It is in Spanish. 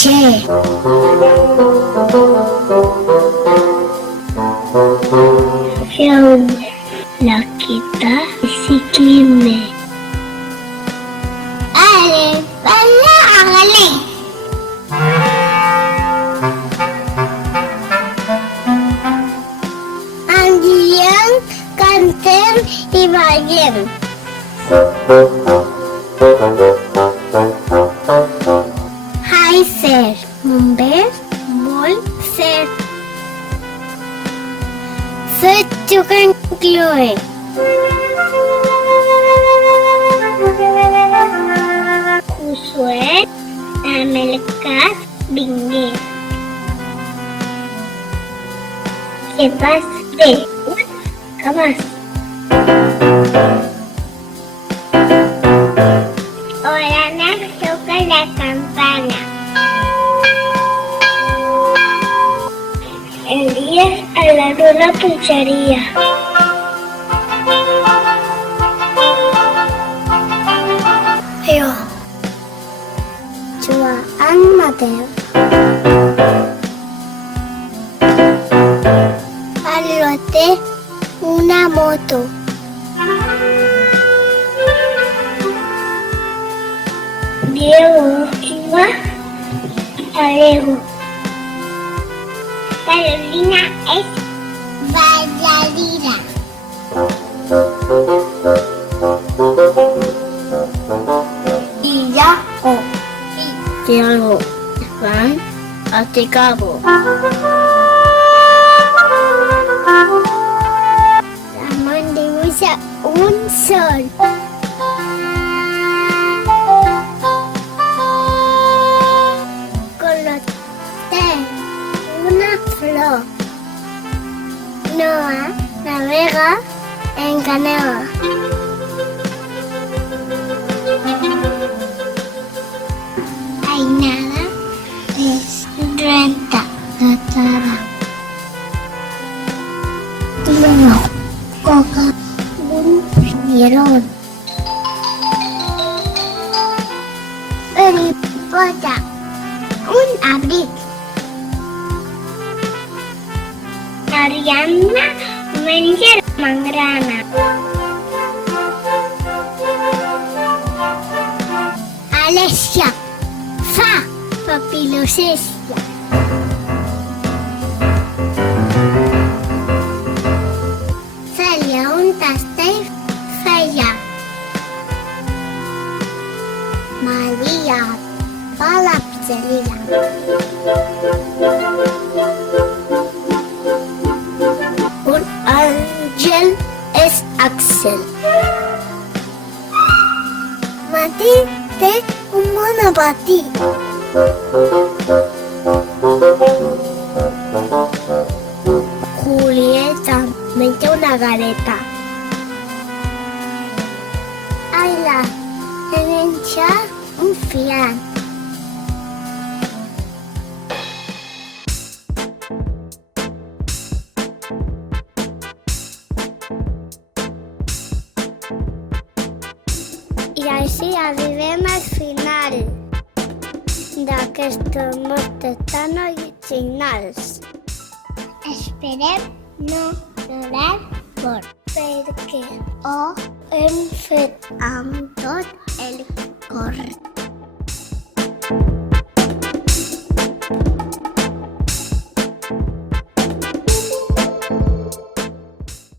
Che. Film Nakita Sikime. Ale, pala ang galing. Andiyan kanten ibayan. Hi sir, number bol sir. Secukan Chloe. Kuswet Amelkas Bingi. Sepas de Kamas. Hora na toca la campana. Elías agarró la cucharilla. Yo. Joan Mateo. Alote una moto. Diego iba Alejo. Carolina es bailarina. Y Tiago van a Chicago. Ramón dibuja un sol. Una flor. Noah navega en canoa. Ainara es renta gatada. Tío, coca, un hierón. Peripota, un abrigo. Ariana menja mangrana. Alessia fa papilocèsia. Cèlia un tastell feia. Maria va a la pizzeria. Un ángel es Axel. Mati té un monopatí. Julieta menja una galeta. Ayla menja un fiat. I així arribem al final d'aquestos mostres tan originals. Esperem no donar por, perquè ho hem fet amb tot el cor.